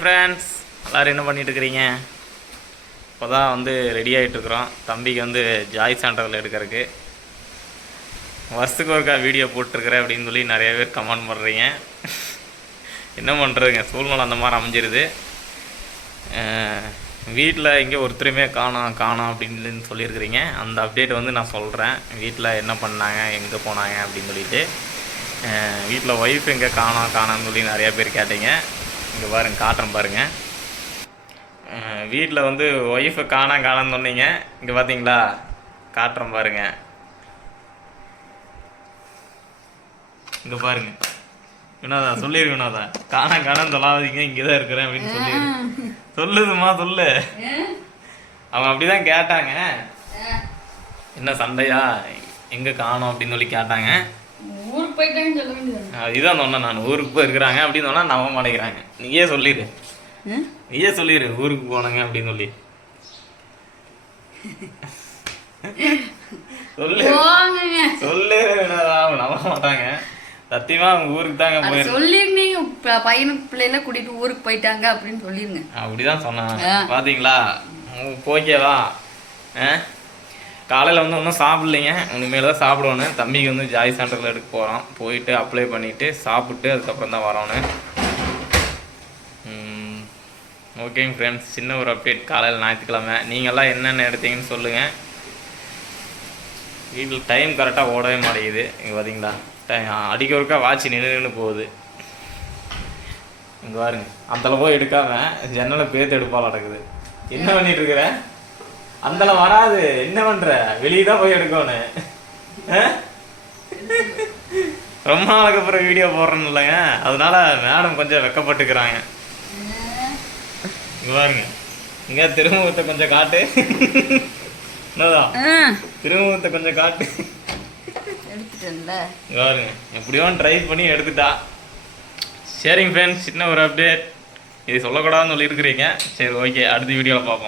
Friends எல்லோரும் என்ன பண்ணிட்டு இருக்கிறீங்க இப்போ தான் வந்து ரெடி ஆகிட்டுருக்குறோம் தம்பிக்கு வந்து ஜாய் சான்றிதழ் எடுக்கிறதுக்கு. வருஷத்துக்கு ஒருக்கா வீடியோ போட்டிருக்கிறேன் அப்படின்னு சொல்லி நிறைய பேர் கமெண்ட் பண்ணுறீங்க என்ன பண்ணுறதுங்க சூழ்நிலை அந்த மாதிரி அமைஞ்சிருது. வீட்டில் இங்கே ஒருத்தருமே காணும் காணும் அப்படின்னு சொல்லியிருக்கிறீங்க. அந்த அப்டேட் வந்து நான் சொல்கிறேன் வீட்டில் என்ன பண்ணாங்க எங்கே போனாங்க அப்படின்னு சொல்லிட்டு. வீட்டில் ஒய்ஃப் எங்கே காணோம் காணான்னு சொல்லி நிறையா பேர் கேட்டீங்க. இங்கே பாருங்க காட்டுறேன் பாருங்கள் வீட்டில் வந்து ஒய்ஃபை காணாம் காணோம்னு சொன்னீங்க. இங்கே பார்த்தீங்களா காட்டுறேன் பாருங்க. இங்கே பாருங்க. வினோதா சொல்லிடு வினோதா. காணாம் காணாம் சொல்லாதீங்க இங்கே தான் இருக்கிறேன் அப்படின்னு சொல்லிடு சொல்லுதுமா சொல்லு. அவங்க அப்படிதான் கேட்டாங்க. என்ன சண்டையா? எங்கே காணோம் அப்படின்னு சொல்லி கேட்டாங்க. ஊருக்கு போயிட்டாங்கன்னு சொல்ல வேண்டியது அஹ் இதான் சொன்னேன் நான். ஊருக்கு போயிருக்கிறாங்க அப்படின்னு சொன்னா நம்ப மாட்டேங்கிறாங்க நீயே சொல்லிடு நீயே சொல்லிடு ஊருக்கு போனாங்க அப்படின்னு சொல்லி. சொல்லு. போங்க சொல்லு நம்ப மாட்டாங்க. சத்தியமா அவங்க ஊருக்கு தாங்க போயிரு சொல்லிருந்தீங்க. பையனுக்கு பிள்ளைல கூட்டிட்டு ஊருக்கு போயிட்டாங்க அப்படின்னு சொல்லிருங்க. அப்படிதான் சொன்னாங்க. பாத்தீங்களா? ஓகேவா ஆ? காலையில் வந்து ஒன்றும் சாப்பிட்லைங்க. இனிமேல் தான் சாப்பிடணும் தம்பிக்கு வந்து ஜாய் சென்டரில் எடுக்க போகிறோம் போயிட்டு அப்ளை பண்ணிவிட்டு சாப்பிட்டு அதுக்கப்புறம் தான் வரணும் ஓகேங்க ஃப்ரெண்ட்ஸ் சின்ன ஒரு அப்டேட் காலையில் ஞாயிற்றுக்கிழமை. நீங்கள்லாம் என்னென்ன எடுத்தீங்கன்னு சொல்லுங்கள் வீட்டில் டைம் கரெக்டாக ஓடவே மாட்டேங்குது. இங்கே பார்த்தீங்களா டைம் அடிக்க ஒருக்கா வாட்ச் நின்று நின்று போகுது. இங்கே பாருங்க. அந்தளவு எடுக்காமல் ஜன்னலை பேர்த்து எடுப்பால் நடக்குது என்ன பண்ணிட்டு அந்தல வராது. என்ன பண்ற? வெளியே தான் போய் எடுக்கணும்? ரொம்ப நாளுக்கு அப்புறம் வீடியோ போடுறேன்னு இல்லைங்க. அதனால மேடம் கொஞ்சம் வெக்கப்பட்டுக்கிறாங்க. இங்க பாருங்க. இங்க திருமுகத்தை கொஞ்சம் காட்டு. என்னதான் திருமுகத்தை கொஞ்சம் காட்டு. பாருங்க. எப்படியோ ட்ரை பண்ணி எடுத்துட்டா. சரிங்க ஃப்ரெண்ட்ஸ் சின்ன ஒரு அப்டேட் இது சொல்லக்கூடாதுன்னு சொல்லியிருக்கிறீங்க. சரி ஓகே அடுத்த வீடியோவில் பார்ப்போம்.